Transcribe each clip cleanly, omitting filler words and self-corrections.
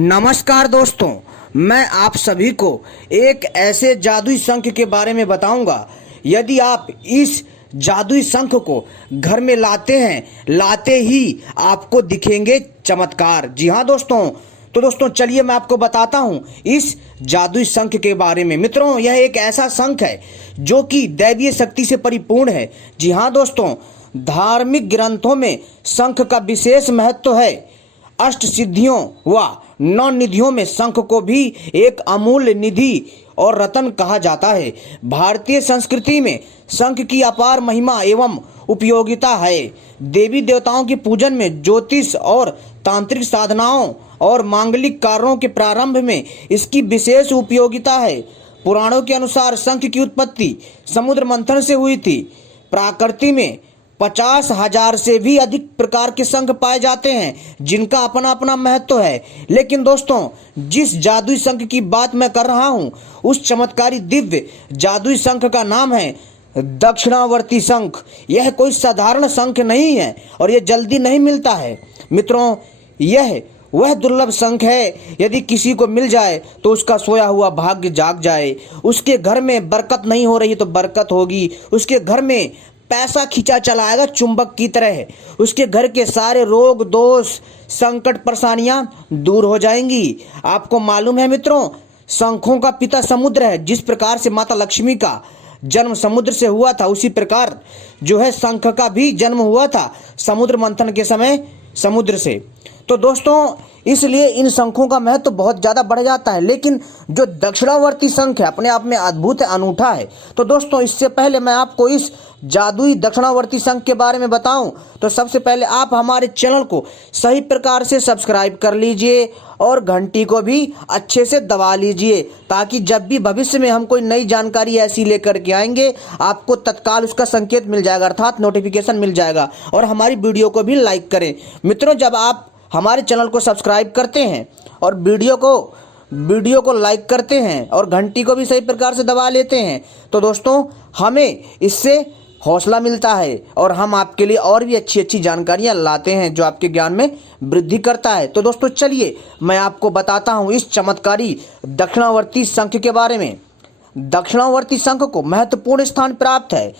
नमस्कार दोस्तों, मैं आप सभी को एक ऐसे जादुई शंख के बारे में बताऊंगा। यदि आप इस जादुई शंख को घर में लाते हैं, लाते ही आपको दिखेंगे चमत्कार। जी हाँ दोस्तों, तो दोस्तों चलिए मैं आपको बताता हूँ इस जादुई शंख के बारे में। मित्रों, यह एक ऐसा शंख है जो कि दैवीय शक्ति से परिपूर्ण है। जी हाँ दोस्तों, धार्मिक ग्रंथों में शंख का विशेष महत्व है। अष्ट सिद्धियों व नौ निधियों में शंख को भी एक अमूल्य निधि और रत्न कहा जाता है। भारतीय संस्कृति में शंख की अपार महिमा एवं उपयोगिता है। देवी देवताओं के पूजन में, ज्योतिष और तांत्रिक साधनाओं और मांगलिक कार्यों के प्रारंभ में इसकी विशेष उपयोगिता है। पुराणों के अनुसार शंख की उत्पत्ति समुद्र मंथन से हुई थी। प्रकृति में 50,000 से भी अधिक प्रकार के शंख पाए जाते हैं, जिनका अपना अपना महत्व है। लेकिन दोस्तों, जिस जादुई शंख की बात मैं कर रहा हूँ, उस चमत्कारी दिव्य जादुई शंख का नाम है दक्षिणावर्ती शंख। यह कोई साधारण शंख नहीं है और यह जल्दी नहीं मिलता है। मित्रों, यह वह दुर्लभ शंख है, यदि किसी को मिल जाए तो उसका सोया हुआ भाग्य जाग जाए। उसके घर में बरकत नहीं हो रही तो बरकत होगी। उसके घर में पैसा खींचा चला आएगा चुंबक की तरह। उसके घर के सारे रोग दोष संकट परेशानियां दूर हो जाएंगी। आपको मालूम है मित्रों, शंखों का पिता समुद्र है। जिस प्रकार से माता लक्ष्मी का जन्म समुद्र से हुआ था, उसी प्रकार जो है शंख का भी जन्म हुआ था समुद्र मंथन के समय समुद्र से। तो दोस्तों, इसलिए इन शंखों का महत्व बहुत ज़्यादा बढ़ जाता है। लेकिन जो दक्षिणावर्ती शंख है अपने आप में अद्भुत है, अनूठा है। तो दोस्तों, इससे पहले मैं आपको इस जादुई दक्षिणावर्ती शंख के बारे में बताऊं तो सबसे पहले आप हमारे चैनल को सही प्रकार से सब्सक्राइब कर लीजिए और घंटी को भी अच्छे से दबा लीजिए, ताकि जब भी भविष्य में हम कोई नई जानकारी ऐसी लेकर के आएंगे, आपको तत्काल उसका संकेत मिल जाएगा, अर्थात नोटिफिकेशन मिल जाएगा। और हमारी वीडियो को भी लाइक करें। मित्रों, जब आप हमारे चैनल को सब्सक्राइब करते हैं और वीडियो को लाइक करते हैं और घंटी को भी सही प्रकार से दबा लेते हैं, तो दोस्तों हमें इससे हौसला मिलता है और हम आपके लिए और भी अच्छी अच्छी जानकारियां लाते हैं जो आपके ज्ञान में वृद्धि करता है। तो दोस्तों चलिए मैं आपको बताता हूं इस चमत्कारी दक्षिणावर्ती शंख के बारे में। दक्षिणावर्ती शंख को महत्वपूर्ण स्थान प्राप्त है।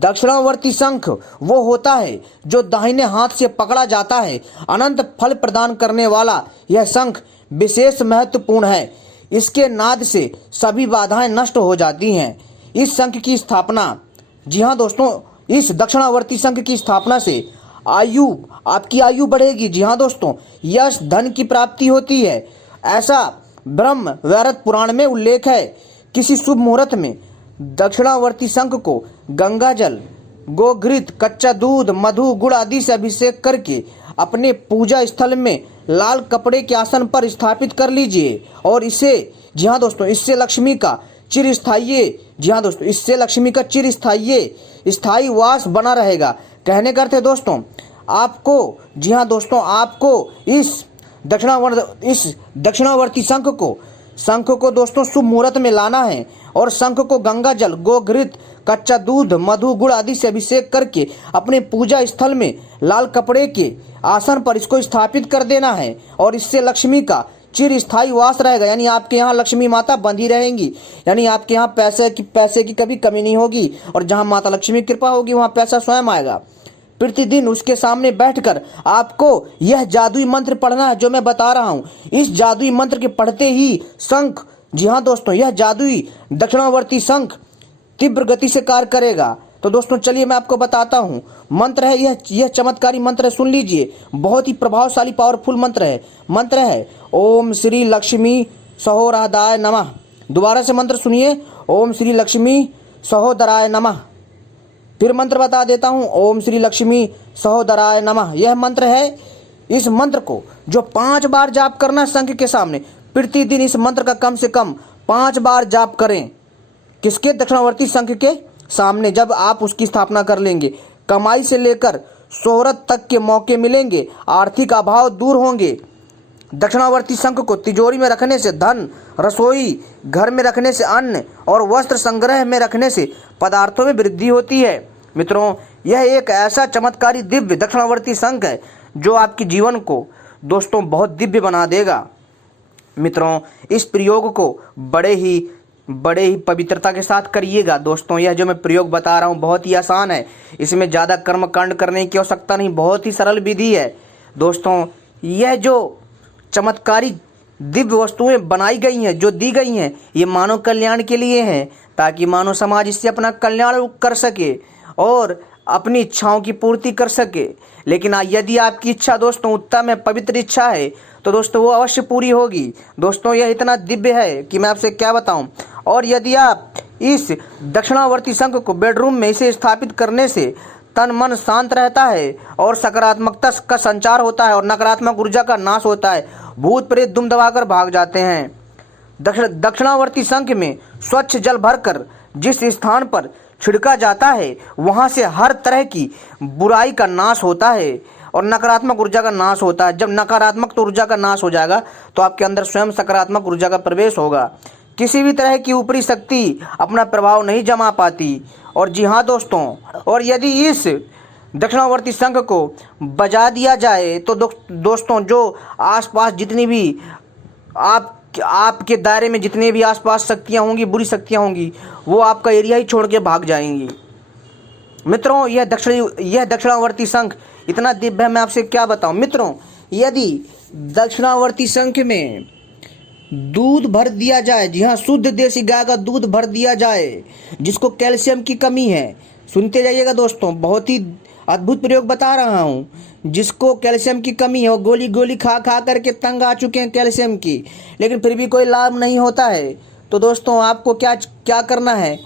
दक्षिणावर्ती शंख वो होता है जो दाहिने हाथ से पकड़ा जाता है। अनंत फल प्रदान करने वाला यह शंख विशेष महत्वपूर्ण है। इसके नाद से सभी बाधाएं नष्ट हो जाती हैं। इस शंख की स्थापना, जी हाँ दोस्तों, इस दक्षिणावर्ती शंख की स्थापना से आपकी आयु बढ़ेगी। जी हाँ दोस्तों, यश धन की प्राप्ति होती है, ऐसा ब्रह्म वैवर्त पुराण में उल्लेख है। किसी शुभ मुहूर्त में दक्षिणावर्ती शंख को गंगा जल, गोघृत, कच्चा दूध, मधु, गुड़ आदि से अभिषेक करके अपने पूजा स्थल में लाल कपड़े के आसन पर स्थापित कर लीजिए और इससे, जी हाँ दोस्तों, इससे लक्ष्मी का स्थायी वास बना रहेगा। कहने का अर्थ है दोस्तों, आपको, जी हाँ दोस्तों, आपको इस दक्षिणावर्ती शंख को दोस्तों शुभ मुहूर्त में लाना है और शंख को गंगा जल, गोघृत, कच्चा दूध, मधु, गुड़ आदि से अभिषेक करके अपने पूजा स्थल में लाल कपड़े के आसन पर इसको स्थापित कर देना है और इससे लक्ष्मी का चिर स्थायी वास रहेगा। यानी आपके यहाँ लक्ष्मी माता बंधी रहेंगी। यानी आपके यहाँ पैसे की कभी कमी नहीं होगी और जहाँ माता लक्ष्मी की कृपा होगी वहाँ पैसा स्वयं आएगा। प्रतिदिन उसके सामने बैठकर आपको यह जादुई मंत्र पढ़ना है जो मैं बता रहा हूँ। इस जादुई मंत्र के पढ़ते ही शंख, जी हाँ दोस्तों, यह जादुई दक्षिणावर्ती शंख तीव्र गति से कार्य करेगा। तो दोस्तों चलिए मैं आपको बताता हूँ। मंत्र है यह चमत्कारी मंत्र है, सुन लीजिए। बहुत ही प्रभावशाली पावरफुल मंत्र है ओम श्री लक्ष्मी सहोदराय नमः। दोबारा से मंत्र सुनिए, ओम श्री लक्ष्मी सहोदराय नमः। फिर मंत्र बता देता हूँ, ओम श्री लक्ष्मी सहोदराय नमः। यह मंत्र है। इस मंत्र को जो 5 बार जाप करना शंख के सामने, प्रतिदिन इस मंत्र का कम से कम 5 बार जाप करें। किसके? दक्षिणावर्ती शंख के सामने। जब आप उसकी स्थापना कर लेंगे, कमाई से लेकर शोहरत तक के मौके मिलेंगे, आर्थिक अभाव दूर होंगे। दक्षिणावर्ती शंख को तिजोरी में रखने से धन, रसोई घर में रखने से अन्न और वस्त्र संग्रह में रखने से पदार्थों में वृद्धि होती है। मित्रों, यह एक ऐसा चमत्कारी दिव्य दक्षिणावर्ती शंख है जो आपके जीवन को दोस्तों बहुत दिव्य बना देगा। मित्रों, इस प्रयोग को बड़े ही पवित्रता के साथ करिएगा। दोस्तों, यह जो मैं प्रयोग बता रहा हूँ बहुत ही आसान है, इसमें ज़्यादा कर्मकांड करने की आवश्यकता नहीं, बहुत ही सरल विधि है। दोस्तों, यह जो चमत्कारी दिव्य वस्तुएं बनाई गई हैं, जो दी गई हैं, ये मानव कल्याण के लिए हैं, ताकि मानव समाज इससे अपना कल्याण कर सके और अपनी इच्छाओं की पूर्ति कर सके। लेकिन यदि आपकी इच्छा दोस्तों उत्तम है, पवित्र इच्छा है, तो दोस्तों वो अवश्य पूरी होगी। दोस्तों, यह इतना दिव्य है कि मैं आपसे क्या बताऊं। और यदि आप इस दक्षिणावर्ती शंख को बेडरूम में इसे स्थापित करने से तन मन शांत रहता है और सकारात्मकता का संचार होता है और नकारात्मक ऊर्जा का नाश होता है। भूत प्रेत दुम दबाकर भाग जाते हैं। दक्षिणावर्ती शंख में स्वच्छ जल भरकर जिस स्थान पर छिड़का जाता है वहां से हर तरह की बुराई का नाश होता है और नकारात्मक ऊर्जा का नाश होता है। जब नकारात्मक ऊर्जा का नाश हो जाएगा तो आपके अंदर स्वयं सकारात्मक ऊर्जा का प्रवेश होगा। किसी भी तरह की ऊपरी शक्ति अपना प्रभाव नहीं जमा पाती। और जी हाँ दोस्तों, और यदि इस दक्षिणावर्ती शंख को बजा दिया जाए तो दोस्तों जो आसपास जितनी भी आपके दायरे में जितनी भी आसपास शक्तियाँ होंगी, बुरी शक्तियाँ होंगी, वो आपका एरिया ही छोड़ के भाग जाएंगी। मित्रों, यह दक्षिणावर्ती शंख इतना दिव्य है, मैं आपसे क्या बताऊं। मित्रों, यदि दक्षिणावर्ती शंख में दूध भर दिया जाए, जी हाँ, शुद्ध देसी गाय का दूध भर दिया जाए, जिसको कैल्शियम की कमी है, सुनते जाइएगा दोस्तों, बहुत ही अद्भुत प्रयोग बता रहा हूँ। जिसको कैल्शियम की कमी है, वो गोली गोली खा खा करके तंग आ चुके हैं कैल्शियम की, लेकिन फिर भी कोई लाभ नहीं होता है। तो दोस्तों, आपको क्या करना है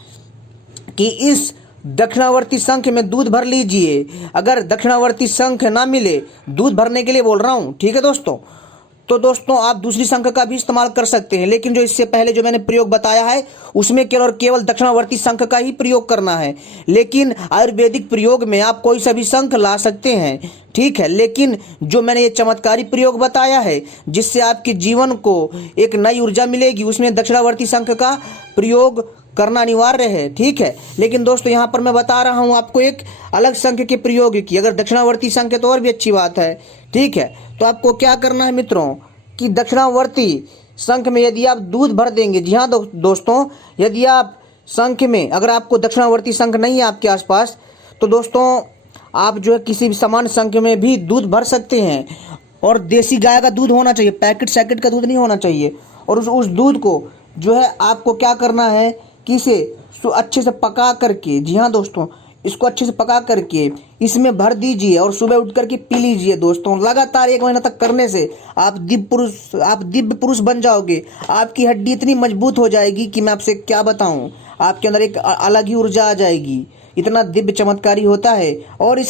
कि इस दक्षिणावर्ती शंख में दूध भर लीजिए। अगर दक्षिणावर्ती शंख ना मिले, दूध भरने के लिए बोल रहा हूँ, ठीक है दोस्तों, तो दोस्तों आप दूसरी शंख का भी इस्तेमाल कर सकते हैं। लेकिन जो इससे पहले जो मैंने प्रयोग बताया है उसमें केवल दक्षिणावर्ती शंख का ही प्रयोग करना है। लेकिन आयुर्वेदिक प्रयोग में आप कोई सा भी शंख ला सकते हैं, ठीक है। लेकिन जो मैंने ये चमत्कारी प्रयोग बताया है जिससे आपके जीवन को एक नई ऊर्जा मिलेगी, उसमें दक्षिणावर्ती शंख का प्रयोग करना अनिवार्य है, ठीक है। लेकिन दोस्तों, यहाँ पर मैं बता रहा हूँ आपको एक अलग शंख के प्रयोग की। अगर दक्षिणावर्ती शंख है तो और भी अच्छी बात है, ठीक है। तो आपको क्या करना है मित्रों कि दक्षिणावर्ती शंख में यदि आप दूध भर देंगे, जी हाँ दोस्तों, यदि आप शंख में, अगर आपको दक्षिणावर्ती शंख नहीं है आपके आसपास, तो दोस्तों आप जो है किसी भी सामान्य शंख में भी दूध भर सकते हैं। और देसी गाय का दूध होना चाहिए, पैकेट का दूध नहीं होना चाहिए। और उस दूध को जो है आपको क्या करना है कि इसे अच्छे से पका करके, जी हाँ दोस्तों, इसको अच्छे से पका करके इसमें भर दीजिए और सुबह उठ करके पी लीजिए। दोस्तों, लगातार 1 महीना तक करने से आप दिव्य पुरुष बन जाओगे। आपकी हड्डी इतनी मजबूत हो जाएगी कि मैं आपसे क्या बताऊं, आपके अंदर एक अलग ही ऊर्जा आ जाएगी। इतना दिव्य चमत्कारी होता है। और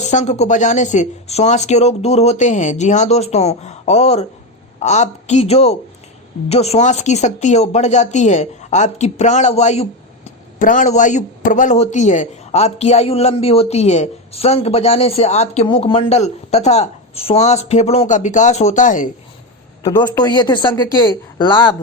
शंख को बजाने से श्वास के रोग दूर होते हैं, जी हाँ दोस्तों। और आपकी जो श्वास की शक्ति है वो बढ़ जाती है। आपकी प्राणवायु प्रबल होती है, आपकी आयु लंबी होती है। शंख बजाने से आपके मुखमंडल तथा श्वास फेफड़ों का विकास होता है। तो दोस्तों, ये थे शंख के लाभ।